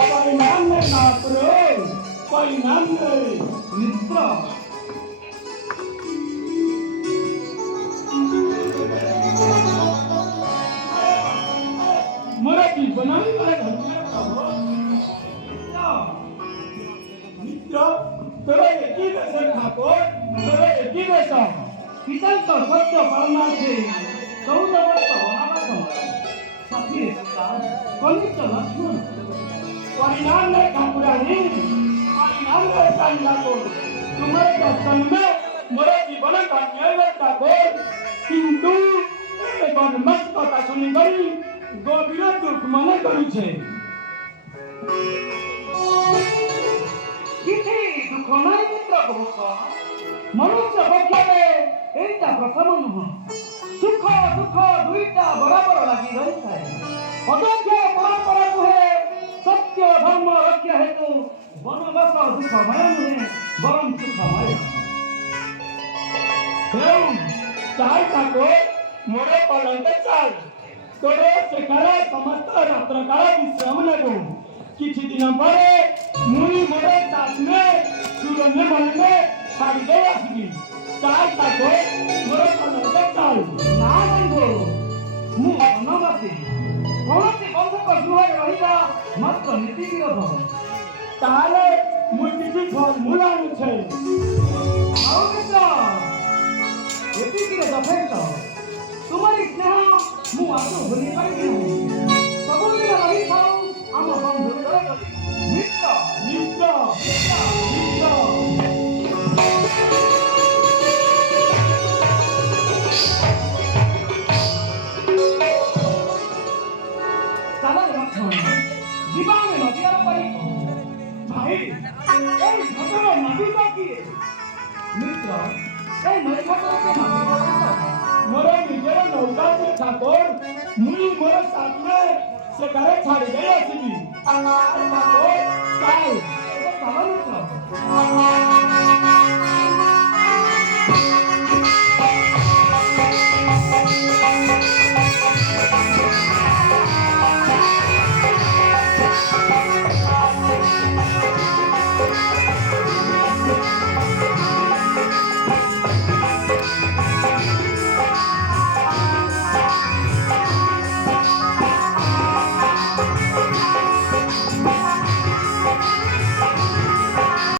परिणाम ना करो परिणाम मित्र मोरा जीवनाने मला मित्र तोरा एकी देश ठाकुर तोरा एकी देश पितांचा सत्य पालनाचे 14 वर्ष वनवास साथी कनिष्ठ लक्ष्मण परिणाम ने ठाकुरानी परिणाम ने ठाकुर तुम्हारे दर्शन में मोरा जीवन का न्याय ठाकुर किंतु मत कथा सुनी गई गभीर दुख मने करू छे किछि दुख नाही मित्र बहुत मनुष्य पक्षे एटा प्रथम नुह सुख दुख दुईटा बराबर लगी रही थाए अदक्ष परंपरा नुहे सत्य धर्म रक्षा हेतु वनवास दुख मय नुहे बरम सुखमय चाल ठाकुर मोरे पलंग चाल तोरे सेखारे समस्त रात्र काल विश्राम लगो किछि दिन परे मुनि मोरे साथने सुरने बनने छाड़ी दे आसगी चाल ठाकुर मोरे पलंग चाल ना बंधु मु अनवासी कौनसी बंधुक गृह रहिबा मात्र नीति विरोध ताले मु किछि फल मूल आनुछे आओ मित्र एतिकिरे यथेष्ट तुम्हारी स्नेह मु आसु भूली पाइबी नहीं सबुदिन रही थाऊ आम बंधु मित्र मित्र मित्र चलो लक्ष्मण जीवा में नदियार परी भाई ए घटना नदी का किए मित्र ए नदी घटना के नदी मोरे निजर नौका से ठाकुर मुई मोरे साथ में से करे छाड़ी गई आसगी ठाकुर चल तो चलो मित्र